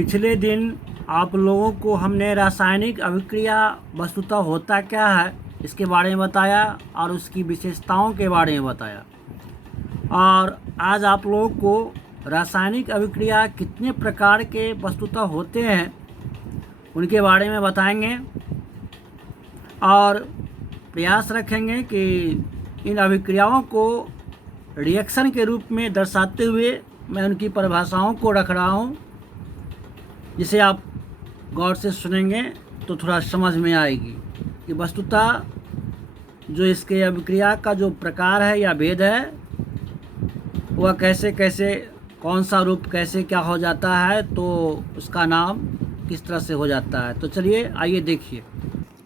पिछले दिन आप लोगों को हमने रासायनिक अभिक्रिया वस्तुतः होता क्या है इसके बारे में बताया और उसकी विशेषताओं के बारे में बताया। और आज आप लोगों को रासायनिक अभिक्रिया कितने प्रकार के वस्तुतः होते हैं उनके बारे में बताएंगे और प्रयास रखेंगे कि इन अभिक्रियाओं को रिएक्शन के रूप में दर्शाते हुए मैं उनकी परिभाषाओं को रख रहा हूँ, जिसे आप गौर से सुनेंगे तो थोड़ा समझ में आएगी कि वस्तुतः जो इसके अभिक्रिया का जो प्रकार है या भेद है वह कैसे कैसे कौन सा रूप कैसे क्या हो जाता है, तो उसका नाम किस तरह से हो जाता है। तो चलिए आइए देखिए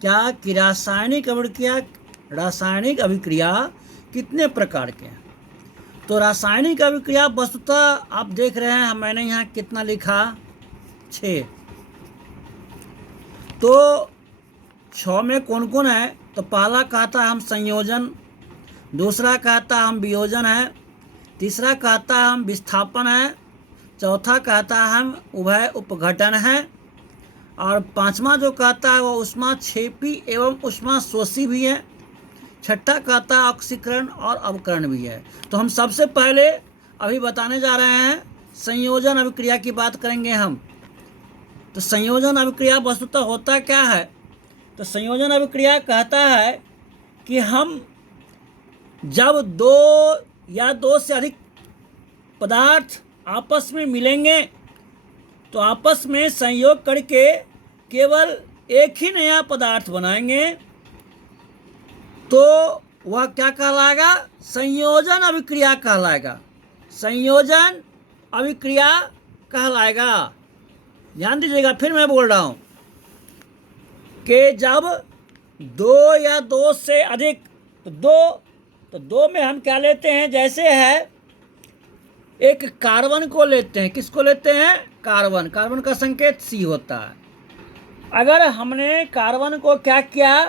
क्या कि रासायनिक अभिक्रिया कितने प्रकार के हैं। तो रासायनिक अभिक्रिया वस्तुतः आप देख रहे हैं, मैंने यहाँ कितना लिखा 6। तो 6 में कौन कौन है, तो पहला कहता है हम संयोजन, दूसरा कहता है हम वियोजन है, तीसरा कहता है हम विस्थापन है, चौथा कहता है हम उभय उपघटन है, और पांचवा जो कहता है वह ऊष्माक्षेपी एवं ऊष्माशोषी भी है, छठा कहता है ऑक्सीकरण और अवकरण भी है। तो हम सबसे पहले अभी बताने जा रहे हैं संयोजन अभिक्रिया की बात करेंगे हम। तो संयोजन अभिक्रिया वस्तुतः होता क्या है, तो संयोजन अभिक्रिया कहता है कि हम जब दो या दो से अधिक पदार्थ आपस में मिलेंगे तो आपस में संयोग करके केवल एक ही नया पदार्थ बनाएंगे, तो वह क्या कहलाएगा, संयोजन अभिक्रिया कहलाएगा। संयोजन अभिक्रिया कहलाएगा। ध्यान दीजिएगा, फिर मैं बोल रहा हूँ कि जब दो या दो से अधिक, तो दो में हम क्या लेते हैं, जैसे है एक कार्बन को लेते हैं। किसको लेते हैं, कार्बन। कार्बन का संकेत C होता है। अगर हमने कार्बन को क्या किया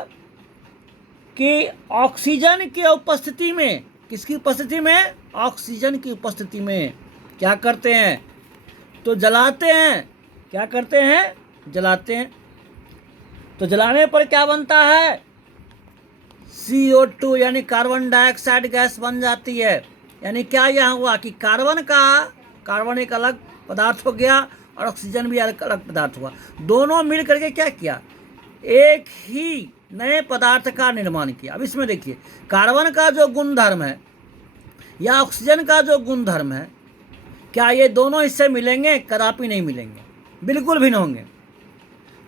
कि ऑक्सीजन की उपस्थिति में, किसकी उपस्थिति में, ऑक्सीजन की उपस्थिति में क्या करते हैं, तो जलाते हैं। क्या करते हैं, जलाते हैं। तो जलाने पर क्या बनता है, CO2 यानी कार्बन डाइऑक्साइड गैस बन जाती है। यानी क्या यह हुआ कि कार्बन एक अलग पदार्थ हो गया और ऑक्सीजन भी अलग पदार्थ हुआ। दोनों मिल करके क्या किया, एक ही नए पदार्थ का निर्माण किया। अब इसमें देखिए, कार्बन का जो गुणधर्म है या ऑक्सीजन का जो गुणधर्म है, क्या ये दोनों इससे मिलेंगे, कदापि नहीं मिलेंगे, बिल्कुल भिन्न होंगे।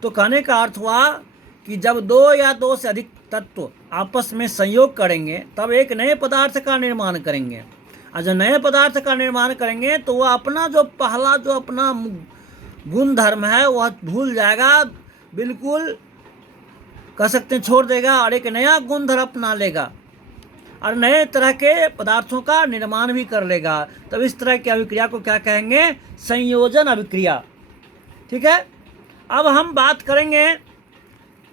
तो कहने का अर्थ हुआ कि जब दो या दो से अधिक तत्व आपस में संयोग करेंगे तब एक नए पदार्थ का निर्माण करेंगे, और जब नए पदार्थ का निर्माण करेंगे तो वह अपना जो पहला जो अपना गुणधर्म है वह भूल जाएगा, बिल्कुल कह सकते हैं छोड़ देगा, और एक नया गुणधर्म अपना लेगा और नए तरह के पदार्थों का निर्माण भी कर लेगा। तब इस तरह की अभिक्रिया को क्या कहेंगे, संयोजन अभिक्रिया। ठीक है। अब हम बात करेंगे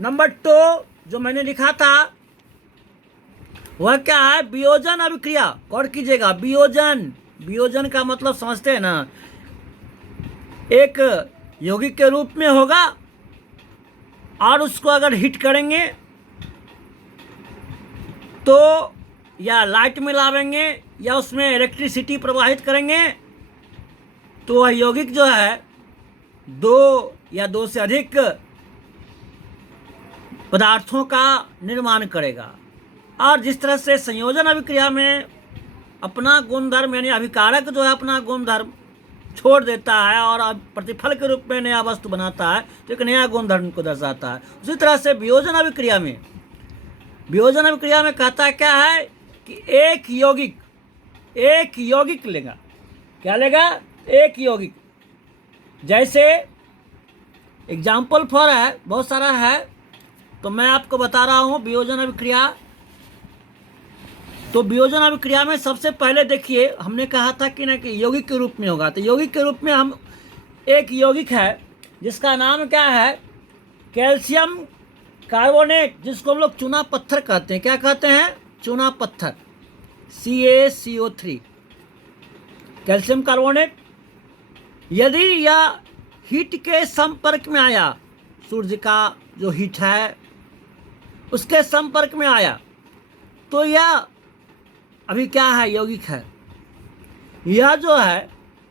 नंबर 2 जो मैंने लिखा था, वह क्या है, वियोजन अभिक्रिया। गौर कीजिएगा, वियोजन का मतलब समझते हैं ना, एक यौगिक के रूप में होगा और उसको अगर हीट करेंगे तो या लाइट मिलावेंगे या उसमें इलेक्ट्रिसिटी प्रवाहित करेंगे तो वह यौगिक जो है दो या दो से अधिक पदार्थों का निर्माण करेगा। और जिस तरह से संयोजन अभिक्रिया में अपना गुणधर्म यानी अभिकारक जो है अपना गुणधर्म छोड़ देता है और अब प्रतिफल के रूप में नया वस्तु बनाता है, तो एक नया गुणधर्म को दर्शाता है। उसी तरह से वियोजन अभिक्रिया में कहता है क्या है कि एक यौगिक लेगा। क्या लेगा, एक यौगिक। जैसे एग्जाम्पल फॉर है, बहुत सारा है, तो मैं आपको बता रहा हूँ वियोजन अभिक्रिया। तो वियोजन अभिक्रिया में सबसे पहले देखिए, हमने कहा था कि ना कि यौगिक के रूप में होगा। तो यौगिक के रूप में हम एक यौगिक है जिसका नाम क्या है, कैल्शियम कार्बोनेट, जिसको हम लोग चूना पत्थर कहते हैं। क्या कहते हैं, चूना पत्थर, CaCO3, कैल्शियम कार्बोनेट। यदि यह हीट के संपर्क में आया, सूर्य का जो हीट है उसके संपर्क में आया, तो यह अभी क्या है, यौगिक है। यह जो है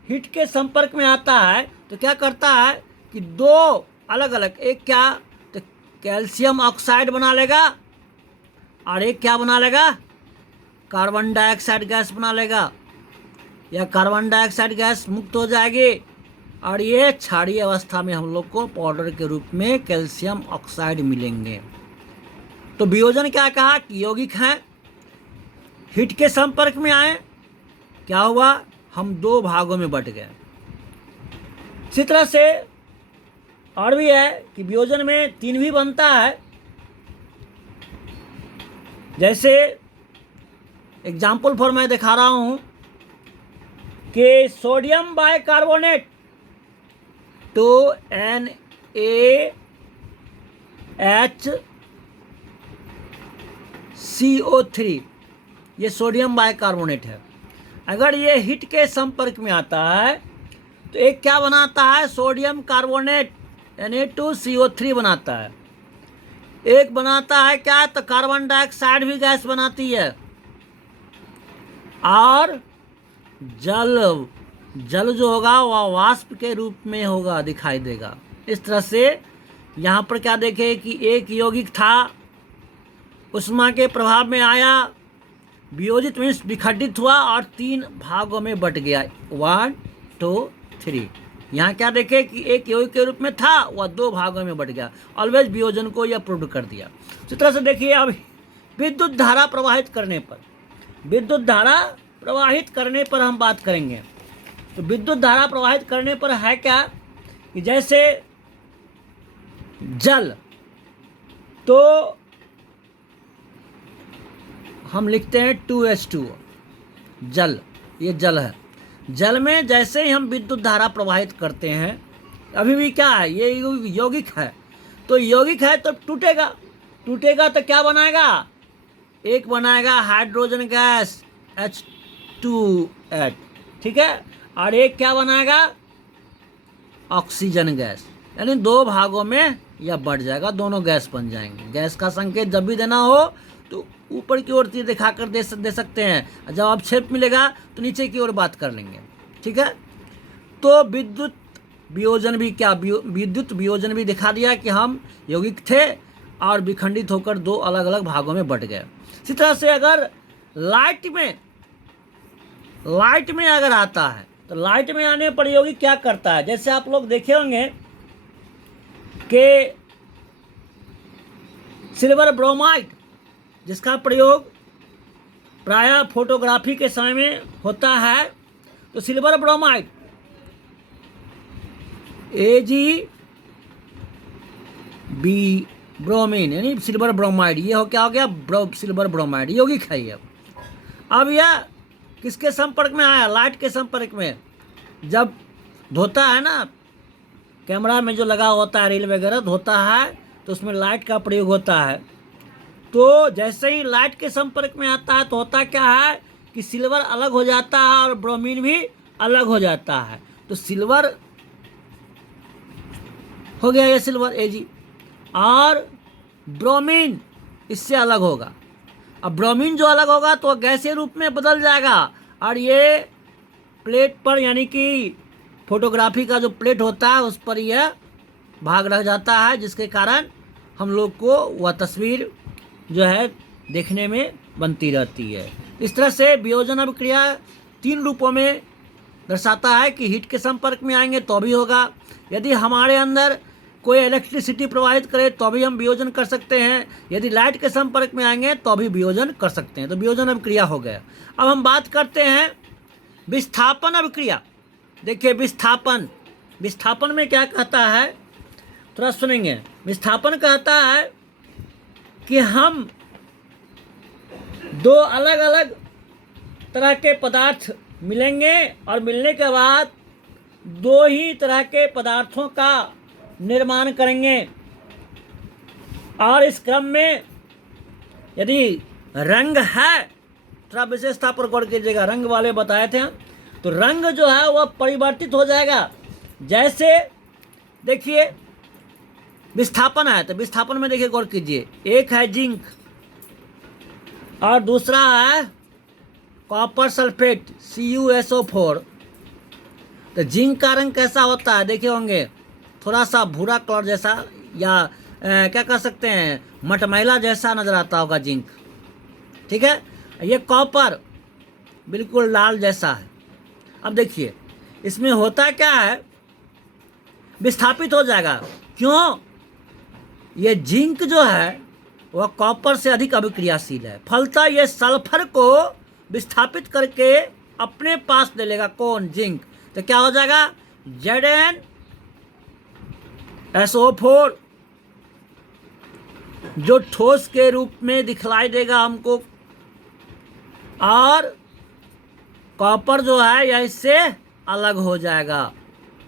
हीट के संपर्क में आता है तो क्या करता है कि दो अलग अलग, एक क्या तो कैल्शियम ऑक्साइड बना लेगा और एक क्या बना लेगा, कार्बन डाइऑक्साइड गैस बना लेगा। यह कार्बन डाइऑक्साइड गैस मुक्त हो जाएगी और ये क्षारीय अवस्था में हम लोग को पाउडर के रूप में कैल्शियम ऑक्साइड मिलेंगे। तो वियोजन क्या कहा कि यौगिक हैं, हीट के संपर्क में आए, क्या हुआ, हम दो भागों में बट गए। इसी तरह से और भी है कि वियोजन में तीन भी बनता है। जैसे एग्जाम्पल फॉर मैं दिखा रहा हूँ कि सोडियम बाइकार्बोनेट टू NaHCO3, ये सोडियम बाइकार्बोनेट है। अगर ये हीट के संपर्क में आता है तो एक क्या बनाता है, सोडियम कार्बोनेट Na2CO3 बनाता है। एक बनाता है क्या, तो कार्बन डाइऑक्साइड भी गैस बनाती है और जल जो होगा वह वाष्प के रूप में होगा, दिखाई देगा। इस तरह से यहाँ पर क्या देखें कि एक यौगिक था, उष्मा के प्रभाव में आया, वियोजित मीन्स विखंडित हुआ और तीन भागों में बट गया, 1 2 3। यहाँ क्या देखें कि एक यौगिक के रूप में था, वह दो भागों में बट गया, ऑलवेज वियोजन को यह प्रूव कर दिया। इस तरह से देखिए अब विद्युत धारा प्रवाहित करने पर, विद्युत धारा प्रवाहित करने पर हम बात करेंगे। तो विद्युत धारा प्रवाहित करने पर है क्या कि जैसे जल, तो हम लिखते हैं 2H2O, जल, ये जल है। जल में जैसे ही हम विद्युत धारा प्रवाहित करते हैं, अभी भी क्या है, ये यौगिक है, तो यौगिक है तो टूटेगा, टूटेगा तो क्या बनाएगा, एक बनाएगा हाइड्रोजन गैस H2H, ठीक है, और एक क्या बनाएगा, ऑक्सीजन गैस, यानी दो भागों में यह बढ़ जाएगा, दोनों गैस बन जाएंगे। गैस का संकेत जब भी देना हो तो ऊपर की ओर तीर दिखाकर दे सकते हैं, जब अवक्षेप मिलेगा तो नीचे की ओर बात कर लेंगे, ठीक है। तो विद्युत वियोजन भी क्या, विद्युत वियोजन भी दिखा दिया कि हम यौगिक थे और विखंडित होकर दो अलग अलग भागों में बट गए। इसी तरह से अगर लाइट में अगर आता है तो लाइट में आने पर यौगिक क्या करता है, जैसे आप लोग देखे होंगे कि सिल्वर ब्रोमाइड, जिसका प्रयोग प्रायः फोटोग्राफी के समय में होता है, तो सिल्वर ब्रोमाइड AgB ब्रोमीन, यानी सिल्वर ब्रोमाइड, ये हो क्या हो गया, सिल्वर ब्रोमाइड यौगिक है ये। अब यह किसके संपर्क में आया, लाइट के संपर्क में। जब धोता है ना, कैमरा में जो लगा होता है रील वगैरह धोता है तो उसमें लाइट का प्रयोग होता है। तो जैसे ही लाइट के संपर्क में आता है तो होता क्या है कि सिल्वर अलग हो जाता है और ब्रोमीन भी अलग हो जाता है। तो सिल्वर हो गया ये सिल्वर Ag, और ब्रोमीन इससे अलग होगा। अब ब्रोमीन जो अलग होगा तो गैसीय रूप में बदल जाएगा और ये प्लेट पर, यानी कि फोटोग्राफी का जो प्लेट होता है उस पर यह भाग रह जाता है, जिसके कारण हम लोग को वह तस्वीर जो है देखने में बनती रहती है। इस तरह से वियोजन अभिक्रिया तीन रूपों में दर्शाता है कि हीट के संपर्क में आएंगे तो भी होगा, यदि हमारे अंदर कोई इलेक्ट्रिसिटी प्रवाहित करे तो भी हम वियोजन कर सकते हैं, यदि लाइट के संपर्क में आएंगे तो भी वियोजन कर सकते हैं। तो वियोजन अभिक्रिया हो गया। अब हम बात करते हैं विस्थापन अभिक्रिया। देखिए विस्थापन में क्या कहता है, थोड़ा सुनेंगे। विस्थापन कहता है कि हम दो अलग अलग तरह के पदार्थ मिलेंगे और मिलने के बाद दो ही तरह के पदार्थों का निर्माण करेंगे, और इस क्रम में यदि रंग है, थोड़ा विशेषता पर गौर कीजिएगा, रंग वाले बताए थे हम, तो रंग जो है वह परिवर्तित हो जाएगा। जैसे देखिए विस्थापन है, तो विस्थापन में देखिए गौर कीजिए, एक है जिंक और दूसरा है कॉपर सल्फेट CuSO4। तो जिंक का रंग कैसा होता है देखे होंगे, थोड़ा सा भूरा कलर जैसा, या क्या कह सकते हैं मटमैला जैसा नजर आता होगा जिंक, ठीक है। ये कॉपर बिल्कुल लाल जैसा है। अब देखिए इसमें होता क्या है, विस्थापित हो जाएगा। क्यों? ये जिंक जो है वह कॉपर से अधिक अभिक्रियाशील है, फलतः ये सल्फर को विस्थापित करके अपने पास ले लेगा। कौन? जिंक। तो क्या हो जाएगा, ZnSO4 जो ठोस के रूप में दिखलाई देगा हमको, और कॉपर जो है यह इससे अलग हो जाएगा।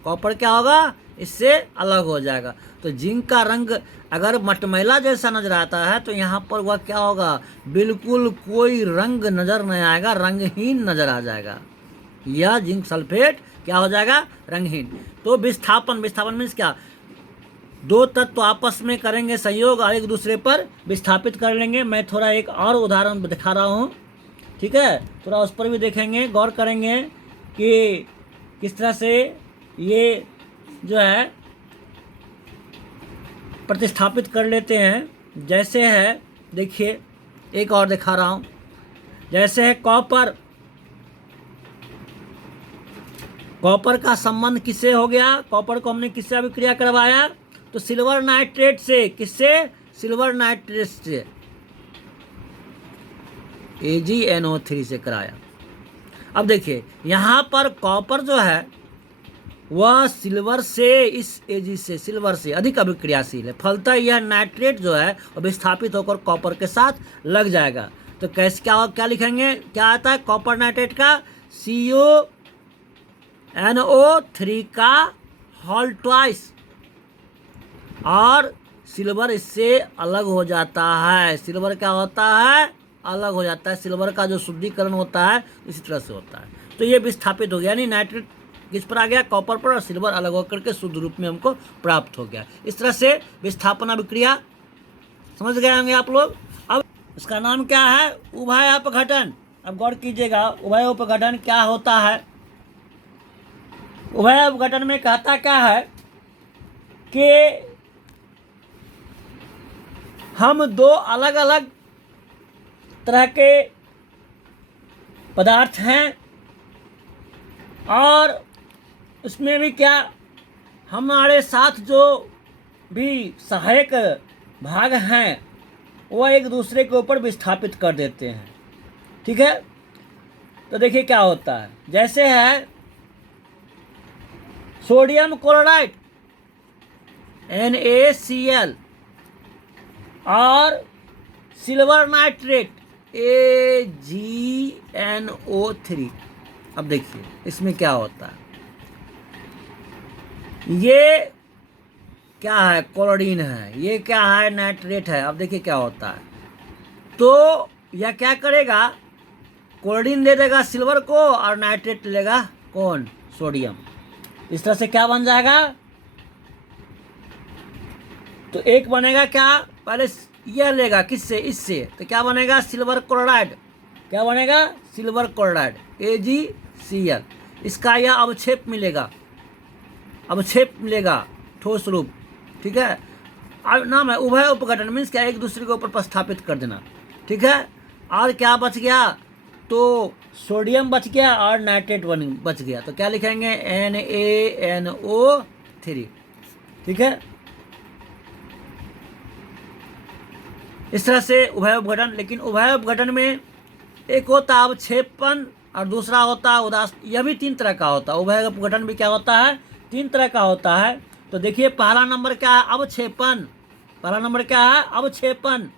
कॉपर क्या होगा, इससे अलग हो जाएगा। तो जिंक का रंग अगर मटमैला जैसा नजर आता है तो यहाँ पर वह क्या होगा, बिल्कुल कोई रंग नजर नहीं आएगा, रंगहीन नजर आ जाएगा। यह जिंक सल्फेट क्या हो जाएगा, रंगहीन। तो विस्थापन, विस्थापन मीन्स क्या, दो तत्व आपस में करेंगे संयोग और एक दूसरे पर विस्थापित कर लेंगे। मैं थोड़ा एक और उदाहरण दिखा रहा हूँ, ठीक है, थोड़ा उस पर भी देखेंगे, गौर करेंगे कि किस तरह से ये जो है प्रतिस्थापित कर लेते हैं। जैसे है देखिए, एक और दिखा रहा हूँ, जैसे है कॉपर, कॉपर का संबंध किससे हो गया, कॉपर को हमने किससे अभिक्रिया करवाया, तो सिल्वर नाइट्रेट से। किससे? सिल्वर नाइट्रेट से, AgNO3 से कराया। अब देखिए यहाँ पर कॉपर जो है वह सिल्वर से, इस Ag से, सिल्वर से अधिक अभिक्रियाशील है, फलतः यह नाइट्रेट जो है वह विस्थापित होकर कॉपर के साथ लग जाएगा। तो कैसे क्या लिखेंगे, क्या आता है कॉपर नाइट्रेट का, CuNO3 का होल ट्वाइस, और सिल्वर इससे अलग हो जाता है। सिल्वर क्या होता है, अलग हो जाता है। सिल्वर का जो शुद्धिकरण होता है इसी तरह से होता है। तो ये विस्थापित हो गया, यानी नाइट्रेट किस पर आ गया, कॉपर पर, और सिल्वर अलग होकर के शुद्ध रूप में हमको प्राप्त हो गया। इस तरह से विस्थापन अभिक्रिया समझ गए होंगे आप लोग। अब इसका नाम क्या है, उभय अपघटन। अब गौर कीजिएगा, उभय अपघटन क्या होता है। उभय अपघटन में कहता क्या है कि हम दो अलग अलग तरह के पदार्थ हैं, और उसमें भी क्या, हमारे साथ जो भी सहायक भाग हैं वह एक दूसरे के ऊपर विस्थापित कर देते हैं, ठीक है। तो देखिए क्या होता है, जैसे है सोडियम क्लोराइड NaCl और सिल्वर नाइट्रेट AgNO3। अब देखिए इसमें क्या होता है, ये क्या है, क्लोरीन है, ये क्या है, नाइट्रेट है। अब देखिए क्या होता है, तो यह क्या करेगा, क्लोरीन दे देगा सिल्वर को और नाइट्रेट लेगा कौन, सोडियम। इस तरह से क्या बन जाएगा, तो एक बनेगा क्या, पहले यह लेगा किससे, इससे, तो क्या बनेगा, सिल्वर क्लोराइड। क्या बनेगा, सिल्वर क्लोराइड AgCl। इसका यह अवक्षेप मिलेगा, अवक्षेप मिलेगा ठोस रूप, ठीक है। अब नाम है उभय उपघटन, मीन्स क्या, एक दूसरे के ऊपर प्रस्थापित कर देना, ठीक है। और क्या बच गया, तो सोडियम बच गया और नाइट्रेट बच गया। तो क्या लिखेंगे, NaNO3, ठीक है। इस तरह से उभय उपघटन। लेकिन उभय उपघटन में एक होता है अवक्षेपन और दूसरा होता है उदास। यह भी 3 तरह का होता है। उभय उपघटन भी क्या होता है, 3 तरह का होता है। तो देखिए पहला नंबर क्या है, अवक्षेपन। पहला नंबर क्या है, अवक्षेपन।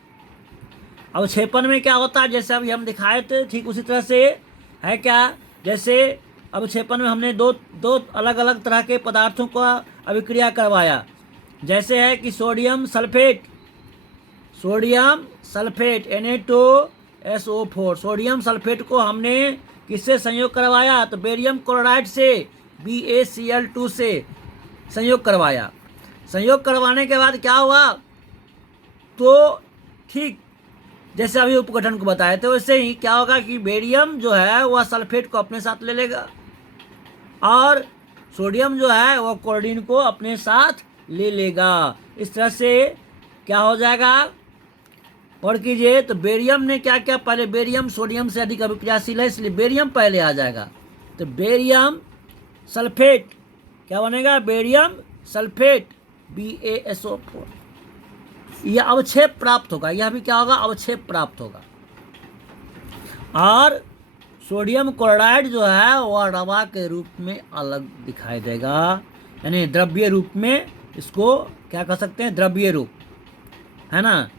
अवक्षेपन में क्या होता है, जैसे अभी हम दिखाए थे ठीक उसी तरह से है क्या, जैसे अवक्षेपन में हमने दो अलग अलग तरह के पदार्थों का अभिक्रिया करवाया। जैसे है कि sodium sulphate Na2SO4, sodium sulphate को हमने किससे संयोग करवाया, तो बेरियम क्लोराइड से BaCl2 से संयोग करवाया। संयोग करवाने के बाद क्या हुआ, तो ठीक जैसे अभी उपगठन को बताए थे वैसे ही क्या होगा कि बेरियम जो है वह सल्फेट को अपने साथ ले लेगा और सोडियम जो है वो क्लोरीन को अपने साथ ले लेगा। इस तरह से क्या हो जाएगा, और कीजिए। तो बेरियम ने क्या किया, पहले बेरियम सोडियम से अधिक अभिक्रियाशील है इसलिए बेरियम पहले आ जाएगा। तो बेरियम सल्फेट क्या बनेगा, बेरियम सल्फेट BaSO4, यह अवक्षेप प्राप्त होगा। यह भी क्या होगा, अवक्षेप प्राप्त होगा। और सोडियम क्लोराइड जो है वह रवा के रूप में अलग दिखाई देगा, यानी द्रव्य रूप में इसको क्या कह सकते हैं, द्रव्य रूप, है ना।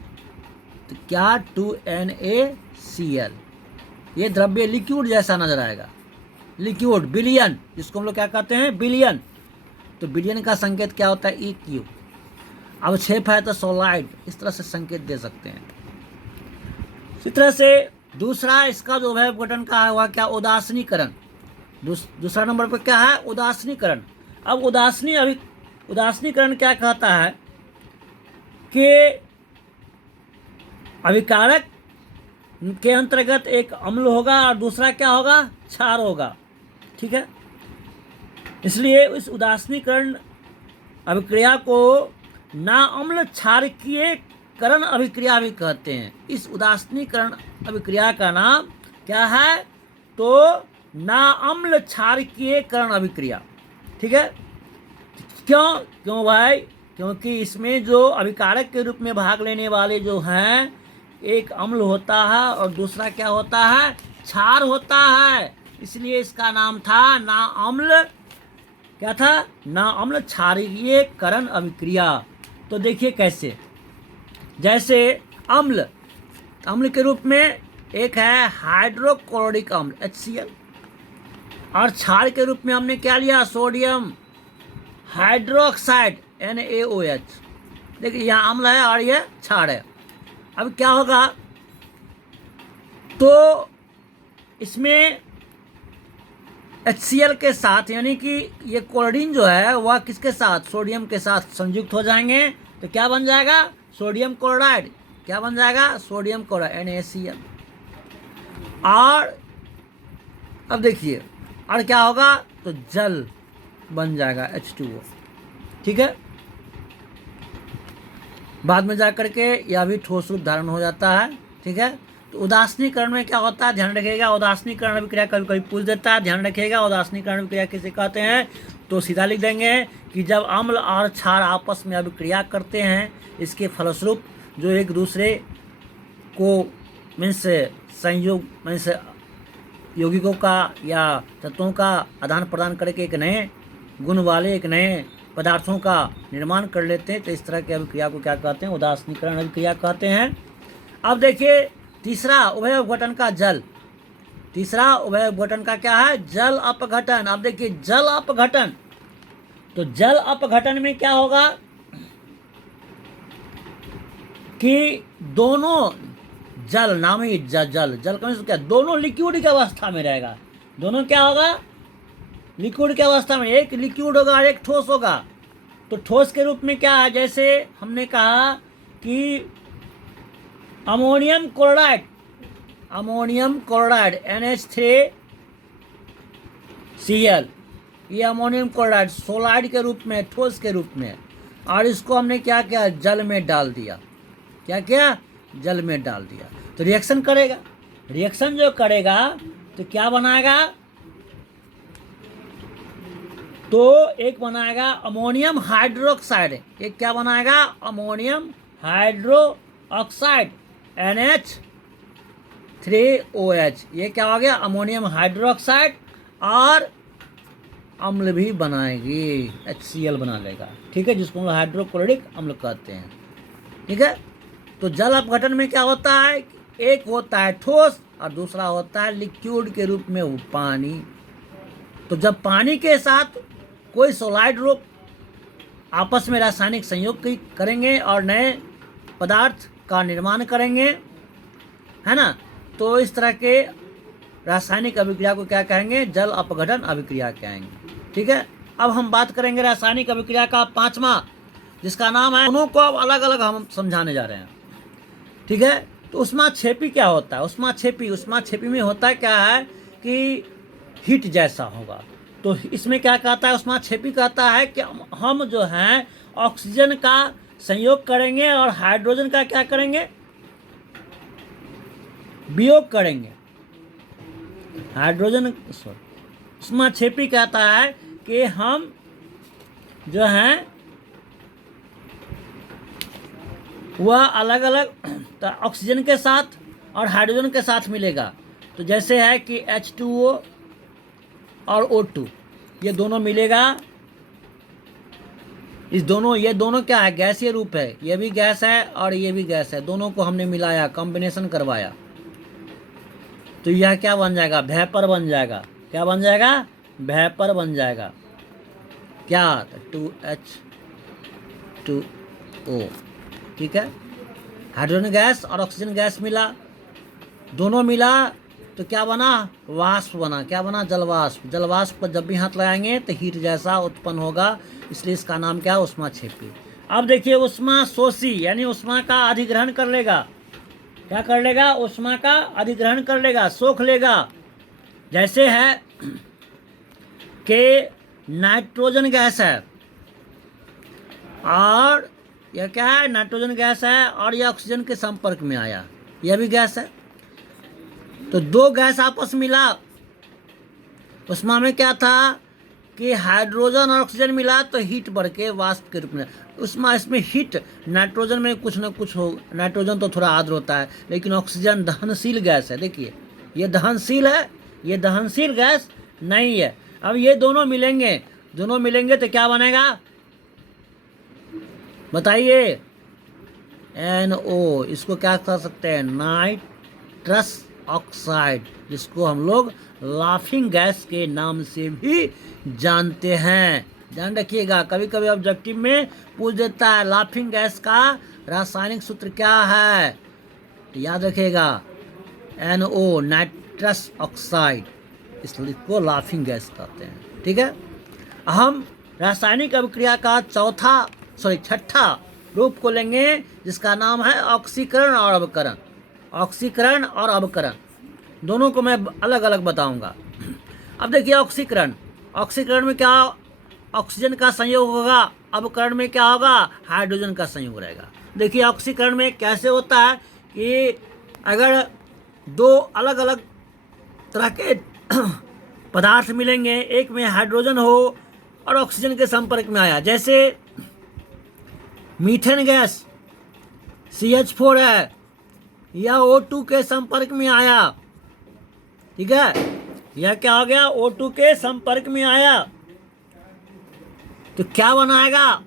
तो क्या 2NaCl, ये द्रव्य लिक्विड जैसा नजर आएगा, लिक्विड बिलियन, जिसको हम लोग क्या कहते हैं, बिलियन। तो बिलियन का संकेत क्या होता है, EQ। अवक्षेप है तो सोलाइड, इस तरह से संकेत दे सकते हैं। इसी तरह से दूसरा इसका जो है अपघटन का है वह क्या, उदासीनीकरण। दूसरा नंबर पर क्या है, उदासीनीकरण। अब उदासीनीकरण क्या कहता है कि अभिकारक के अंतर्गत एक अम्ल होगा और दूसरा क्या होगा, क्षार होगा, ठीक है। इसलिए इस उदासीनीकरण अभिक्रिया को ना अम्ल क्षारकीय करण अभिक्रिया भी कहते हैं। इस उदासीनीकरण अभिक्रिया का नाम क्या है, तो ना अम्ल क्षारकीय करण अभिक्रिया, ठीक है। क्यों भाई, क्योंकि इसमें जो अभिकारक के रूप में भाग लेने वाले जो हैं, एक अम्ल होता है और दूसरा क्या होता है, क्षार होता है। इसलिए इसका नाम था ना अम्ल, क्या था, ना अम्ल क्षारीय करण अभिक्रिया। तो देखिए कैसे, जैसे अम्ल के रूप में एक है हाइड्रोक्लोरिक अम्ल HCl, और क्षार के रूप में हमने क्या लिया, सोडियम हाइड्रोक्साइड NaOH। देखिए यहाँ अम्ल है और ये क्षार है। अब क्या होगा, तो इसमें HCl के साथ, यानी कि ये क्लोरीन जो है वह किसके साथ, सोडियम के साथ संयुक्त हो जाएंगे। तो क्या बन जाएगा, सोडियम क्लोराइड। क्या बन जाएगा, सोडियम क्लोराइड NaCl। और अब देखिए और क्या होगा, तो जल बन जाएगा H2O, ठीक है। बाद में जाकर के यह भी ठोस रूप धारण हो जाता है, ठीक है। तो उदासीनीकरण में क्या होता है, ध्यान रखिएगा। उदासीनीकरण अभिक्रिया कभी कभी पूछ देता है, ध्यान रखिएगा। उदासीनीकरण अभिक्रिया किसे कहते हैं, तो सीधा लिख देंगे कि जब अम्ल और क्षार आपस में अभिक्रिया करते हैं, इसके फलस्वरूप जो एक दूसरे को मीन्स संयोग मीन्स यौगिकों का या तत्वों का आदान प्रदान करके एक नए गुण वाले एक नए पदार्थों का निर्माण कर लेते हैं। तो इस तरह की अभिक्रिया को क्या कहते हैं, उदासीनीकरण अभिक्रिया कहते हैं। अब देखिए तीसरा उभय अपघटन का जल, तीसरा उभय अपघटन का क्या है, जल अपघटन। अब देखिए जल अपघटन, तो जल अपघटन में क्या होगा कि दोनों जल नाम ही जल का क्या, दोनों लिक्विड की अवस्था में रहेगा। दोनों क्या होगा, लिक्विड की अवस्था में, एक लिक्विड होगा और एक ठोस होगा। तो ठोस के रूप में क्या है, जैसे हमने कहा कि अमोनियम क्लोराइड NH3Cl, ये अमोनियम क्लोराइड सोलाइड के रूप में, ठोस के रूप में, और इसको हमने क्या किया, जल में डाल दिया। क्या किया, जल में डाल दिया। तो रिएक्शन करेगा, रिएक्शन जो करेगा तो क्या बनाएगा, तो एक बनाएगा अमोनियम हाइड्रोक्साइड, एक क्या बनाएगा, अमोनियम हाइड्रो ऑक्साइड NH3OH। ये क्या हो गया, अमोनियम हाइड्रोक्साइड, और अम्ल भी बनाएगी, HCl बना लेगा, ठीक है, जिसको हम लोग हाइड्रोक्लोरिक अम्ल कहते हैं, ठीक है। तो जल अपघटन में क्या होता है, एक होता है ठोस और दूसरा होता है लिक्विड के रूप में पानी। तो जब पानी के साथ कोई सोलाइड रूप आपस में रासायनिक संयोग करेंगे और नए पदार्थ का निर्माण करेंगे, है ना, तो इस तरह के रासायनिक अभिक्रिया को क्या कहेंगे, जल अपघटन अभिक्रिया कहेंगे, ठीक है। अब हम बात करेंगे रासायनिक अभिक्रिया का पांचवा, जिसका नाम है, दोनों को अब अलग अलग हम समझाने जा रहे हैं। ठीक है, तो ऊष्माक्षेपी क्या होता है? ऊष्माक्षेपी में होता क्या है कि हीट जैसा होगा। तो इसमें क्या कहता है? ऊष्माक्षेपी कहता है कि हम जो है ऑक्सीजन का संयोग करेंगे और हाइड्रोजन का क्या करेंगे? वियोग करेंगे। हाइड्रोजन ऊष्माक्षेपी कहता है कि हम जो हैं वह अलग अलग ऑक्सीजन के साथ और हाइड्रोजन के साथ मिलेगा। तो जैसे है कि H2O और O2 ये दोनों मिलेगा। ये दोनों क्या है? गैसीय रूप है। ये भी गैस है और ये भी गैस है। दोनों को हमने मिलाया, कॉम्बिनेशन करवाया, तो यह क्या बन जाएगा? वेपर बन जाएगा। क्या बन जाएगा? वेपर बन जाएगा। क्या? 2H2O। ठीक है, हाइड्रोजन गैस और ऑक्सीजन गैस मिला, दोनों मिला तो क्या बना? वाष्प बना। क्या बना? जलवाष्प। जलवाष्प पर जब भी हाथ लगाएंगे तो हीट जैसा उत्पन्न होगा, इसलिए इसका नाम क्या है? ऊष्माक्षेपी। अब देखिए, ऊष्मा शोषी यानी ऊष्मा का अधिग्रहण कर लेगा। क्या कर लेगा? ऊष्मा का अधिग्रहण कर लेगा, सोख लेगा। जैसे है कि नाइट्रोजन गैस है और यह क्या है? नाइट्रोजन गैस है और यह ऑक्सीजन के संपर्क में आया, यह भी गैस है। तो दो गैस आपस में मिला। उसमें में क्या था कि हाइड्रोजन और ऑक्सीजन मिला तो हीट बढ़ के वाष्प के रूप में। इसमें हीट, नाइट्रोजन में कुछ ना कुछ हो। नाइट्रोजन तो थोड़ा आर्द्र होता है, लेकिन ऑक्सीजन दहनशील गैस है। देखिए, ये दहनशील है, ये दहनशील गैस नहीं है। अब ये दोनों मिलेंगे तो क्या बनेगा? बताइए। NO। इसको क्या कर सकते हैं? नाइट्रस ऑक्साइड, जिसको हम लोग लाफिंग गैस के नाम से भी जानते हैं। ध्यान रखिएगा, कभी कभी ऑब्जेक्टिव में पूछ देता है लाफिंग गैस का रासायनिक सूत्र क्या है, तो याद रखिएगा NO, नाइट्रस ऑक्साइड, इसको लाफिंग गैस कहते हैं। ठीक है, हम रासायनिक अभिक्रिया का छठा रूप को लेंगे, जिसका नाम है ऑक्सीकरण और अवकरण। ऑक्सीकरण और अवकरण दोनों को मैं अलग अलग बताऊंगा। अब देखिए, ऑक्सीकरण में क्या? ऑक्सीजन का संयोग होगा। अवकरण में क्या होगा? हाइड्रोजन का संयोग रहेगा। देखिए, ऑक्सीकरण में कैसे होता है कि अगर दो अलग अलग तरह के पदार्थ मिलेंगे, एक में हाइड्रोजन हो और ऑक्सीजन के संपर्क में आया, जैसे मीथेन गैस CH4 है या O2 के संपर्क में आया। ठीक है, यह क्या हो गया? O2 के संपर्क में आया तो क्या बनाएगा?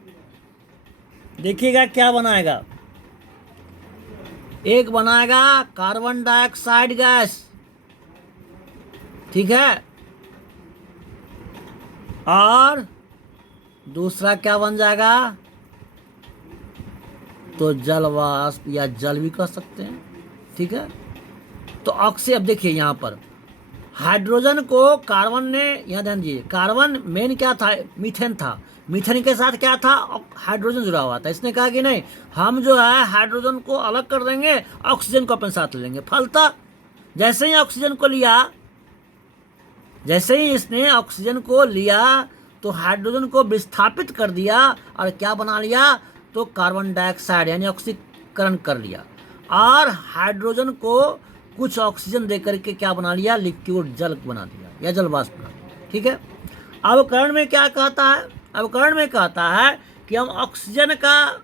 देखिएगा क्या बनाएगा। एक बनाएगा कार्बन डाइऑक्साइड गैस। ठीक है, और दूसरा क्या बन जाएगा? तो जलवाष्प या जल भी कह सकते हैं। ठीक है, तो अब देखिए, यहाँ पर हाइड्रोजन को कार्बन ने, यहाँ ध्यान दीजिए, कार्बन मेन क्या था? मीथेन था। मीथेन के साथ क्या था? हाइड्रोजन जुड़ा हुआ था। इसने कहा कि नहीं, हम जो है हाइड्रोजन को अलग कर देंगे, ऑक्सीजन को अपने साथ ले लेंगे। फलता जैसे ही इसने ऑक्सीजन को लिया तो हाइड्रोजन को विस्थापित कर दिया और क्या बना लिया? तो कार्बन डाइऑक्साइड यानी ऑक्सीकरण कर लिया, और हाइड्रोजन को कुछ ऑक्सीजन देकर के क्या बना लिया? लिक्विड जल बना दिया या जलवाष्प बना दिया। ठीक है, अवकरण में क्या कहता है? अवकरण में कहता है कि हम ऑक्सीजन का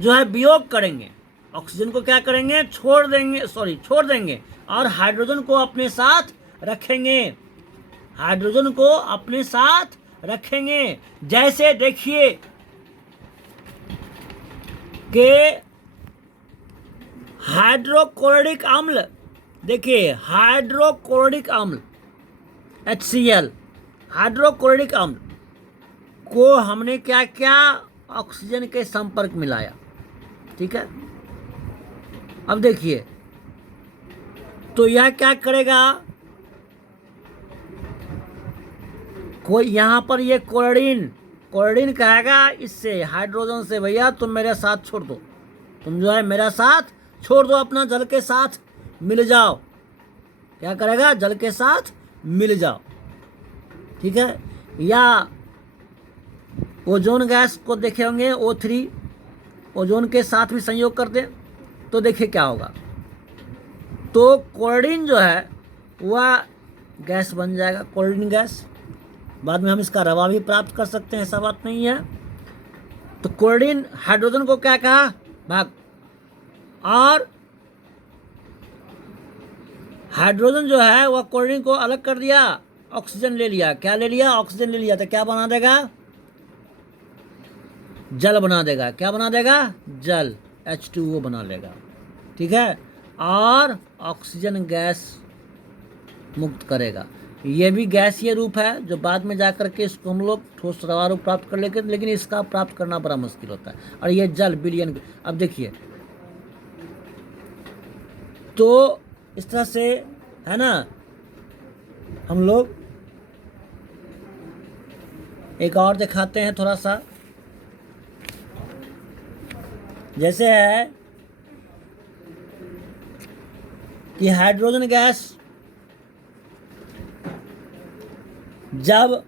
जो है वियोग करेंगे, ऑक्सीजन को क्या करेंगे? छोड़ देंगे और हाइड्रोजन को अपने साथ रखेंगे। जैसे देखिए कि हाइड्रोक्लोरिक अम्ल, देखिए हाइड्रोक्लोरिक अम्ल HCl, हाइड्रोक्लोरिक अम्ल को हमने क्या किया? ऑक्सीजन के संपर्क में लाया। ठीक है, अब देखिए, तो यह क्या करेगा? कोई यहाँ पर ये क्लोरीन कहेगा इससे हाइड्रोजन से, भैया तुम मेरे साथ छोड़ दो, तुम जो है मेरा साथ छोड़ दो, अपना जल के साथ मिल जाओ। क्या करेगा? जल के साथ मिल जाओ। ठीक है। या ओजोन गैस को देखे होंगे, O3 ओजोन के साथ भी संयोग कर दें तो देखिए क्या होगा। तो क्लोरीन जो है वह गैस बन जाएगा, क्लोरीन गैस। बाद में हम इसका रवा भी प्राप्त कर सकते हैं, ऐसा बात नहीं है। तो क्लोरीन हाइड्रोजन को क्या कहा? भाग। और हाइड्रोजन जो है वह क्लोरीन को अलग कर दिया, ऑक्सीजन ले लिया। क्या ले लिया? ऑक्सीजन ले लिया। तो क्या बना देगा? जल बना देगा। क्या बना देगा? जल, H2O बना लेगा। ठीक है। और ऑक्सीजन गैस मुक्त करेगा। ये भी गैसीय रूप है जो बाद में जाकर के इसको हम लोग ठोस रवा रूप प्राप्त कर लेंगे, लेकिन इसका प्राप्त करना बड़ा मुश्किल होता है। और ये जल बिलियन। अब देखिए, तो इस तरह से है ना, हम लोग एक और दिखाते हैं थोड़ा सा। जैसे है कि हाइड्रोजन गैस जब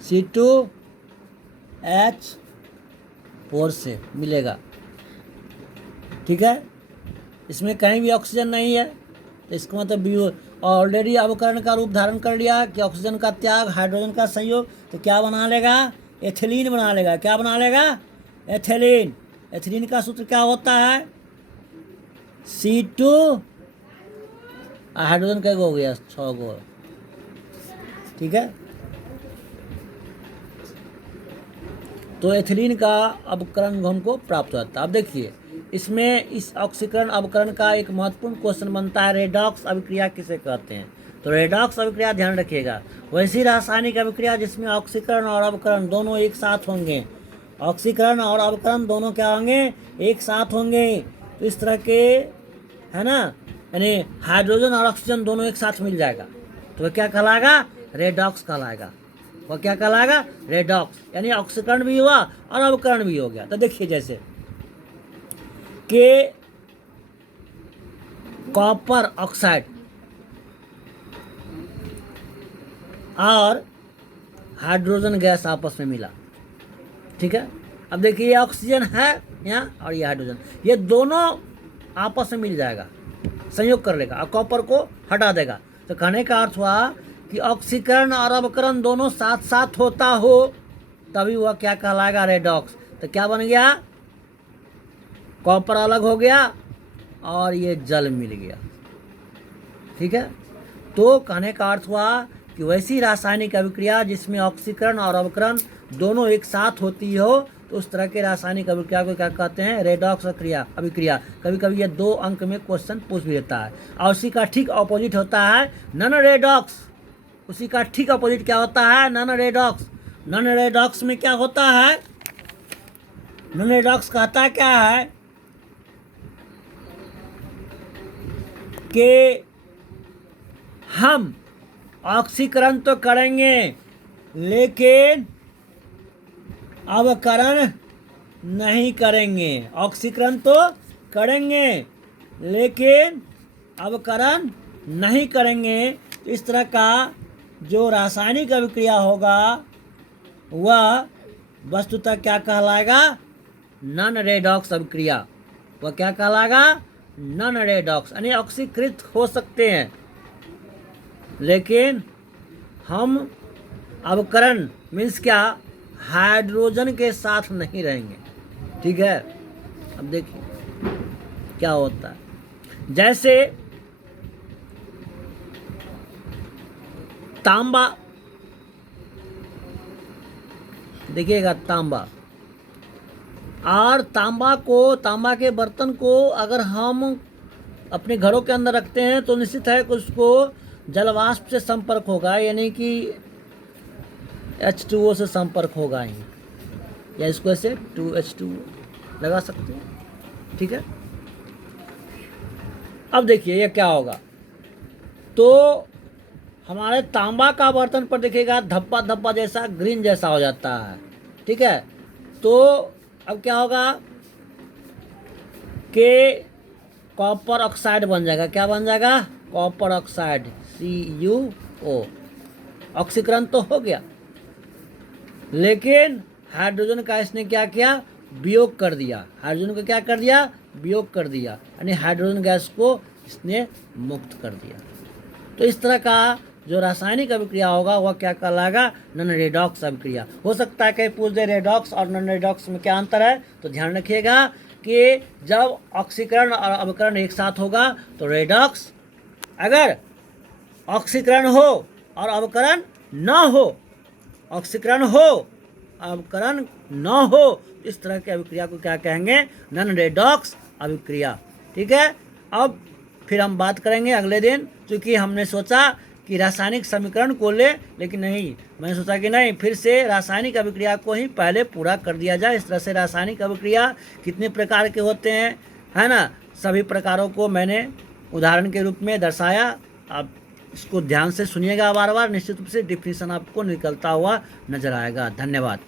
C2H4 से मिलेगा। ठीक है। इसमें कहीं भी ऑक्सीजन नहीं है, तो इसका मतलब ऑलरेडी अवकरण का रूप धारण कर लिया कि ऑक्सीजन का त्याग, हाइड्रोजन का संयोग, तो क्या बना लेगा? एथिलीन बना लेगा। क्या बना लेगा? एथिलीन। एथिलीन का सूत्र क्या होता है? C2, हाइड्रोजन का हो गया 6 गो। ठीक है। तो एथिलीन का अवकरण हमको प्राप्त होता है। अब देखिए, इसमें इस ऑक्सीकरण अवकरण का एक महत्वपूर्ण क्वेश्चन बनता है, रेडॉक्स अभिक्रिया किसे कहते हैं? तो रेडॉक्स अभिक्रिया ध्यान रखिएगा, वैसी रासायनिक अभिक्रिया जिसमें ऑक्सीकरण और अवकरण दोनों एक साथ होंगे। ऑक्सीकरण और अवकरण दोनों क्या होंगे? एक साथ होंगे। तो इस तरह के, है ना, यानी हाइड्रोजन और ऑक्सीजन दोनों एक साथ मिल जाएगा तो वह क्या कहलाएगा? रेडॉक्स कहलाएगा। वह क्या कहलाएगा? रेडॉक्स। यानी ऑक्सीकरण भी हुआ और अवकरण भी हो गया। तो देखिए, जैसे कि कॉपर ऑक्साइड और हाइड्रोजन गैस आपस में मिला। ठीक है। अब देखिए, ये ऑक्सीजन है यहाँ और ये हाइड्रोजन, ये दोनों आपस में मिल जाएगा, संयोग कर लेगा और कॉपर को हटा देगा। तो कहने का अर्थ हुआ कि ऑक्सीकरण और अवकरण दोनों साथ साथ होता हो तभी वह क्या कहलाएगा? रेडॉक्स। तो क्या बन गया? कॉपर अलग हो गया और ये जल मिल गया। ठीक है। तो कहने का अर्थ हुआ कि वैसी रासायनिक अभिक्रिया जिसमें ऑक्सीकरण और अवकरण दोनों एक साथ होती हो, तो उस तरह के रासायनिक अभिक्रिया को क्या कहते हैं? रेडॉक्स अभिक्रिया। कभी कभी ये 2 अंक में क्वेश्चन पूछ भी देता है। और उसी का ठीक ऑपोजिट होता है नॉन रेडॉक्स। उसी का ठीक ऑपोजिट क्या होता है? Non redox. नॉन रेडॉक्स में क्या होता है? नॉन रेडॉक्स कहता क्या है कि हम ऑक्सीकरण तो करेंगे लेकिन अवकरण नहीं करेंगे। ऑक्सीकरण तो करेंगे लेकिन अवकरण नहीं करेंगे। इस तरह का जो रासायनिक अभिक्रिया होगा वह वस्तुतः क्या कहलाएगा? नॉन रेडॉक्स अभिक्रिया। वह क्या कहलाएगा? Non redox. यानी ऑक्सीकृत हो सकते हैं लेकिन हम अवकरण मीन्स क्या? हाइड्रोजन के साथ नहीं रहेंगे। ठीक है। अब देखिए क्या होता है। जैसे तांबा, देखिएगा तांबा, और तांबा के बर्तन को अगर हम अपने घरों के अंदर रखते हैं तो निश्चित है कि उसको जलवाष्प से संपर्क होगा, यानी कि H2O से संपर्क होगा ही, या इसको ऐसे 2H2O लगा सकते हैं। ठीक है। अब देखिए ये क्या होगा तो हमारे तांबा का बर्तन पर देखिएगा धब्बा धब्बा जैसा ग्रीन जैसा हो जाता है, ठीक है। तो अब क्या होगा कि कॉपर ऑक्साइड बन जाएगा। क्या बन जाएगा? Copper oxide, CuO। ऑक्सीकरण तो हो गया, लेकिन हाइड्रोजन का इसने क्या किया? वियोग कर दिया। हाइड्रोजन को क्या कर दिया? वियोग कर दिया, यानी हाइड्रोजन गैस को इसने मुक्त कर दिया। तो इस तरह का जो रासायनिक अभिक्रिया होगा वह क्या कहलाएगा? नॉन रेडॉक्स अभिक्रिया। हो सकता है कहीं पूछ दे रेडॉक्स और नॉन रेडॉक्स में क्या अंतर है, तो ध्यान रखिएगा कि जब ऑक्सीकरण और अवकरण एक साथ होगा तो रेडॉक्स, अगर ऑक्सीकरण हो और अवकरण न हो, ऑक्सीकरण हो अवकरण न हो, इस तरह की अभिक्रिया को क्या कहेंगे? नॉन रेडॉक्स अभिक्रिया, ठीक है। अब फिर हम बात करेंगे अगले दिन, क्योंकि हमने सोचा कि रासायनिक समीकरण को ले, लेकिन नहीं, मैंने सोचा कि नहीं, फिर से रासायनिक अभिक्रिया को ही पहले पूरा कर दिया जाए। इस तरह से रासायनिक अभिक्रिया कितने प्रकार के होते हैं, है ना, सभी प्रकारों को मैंने उदाहरण के रूप में दर्शाया। आप इसको ध्यान से सुनिएगा बार बार, निश्चित रूप से डिफिनीशन आपको निकलता हुआ नजर आएगा। धन्यवाद।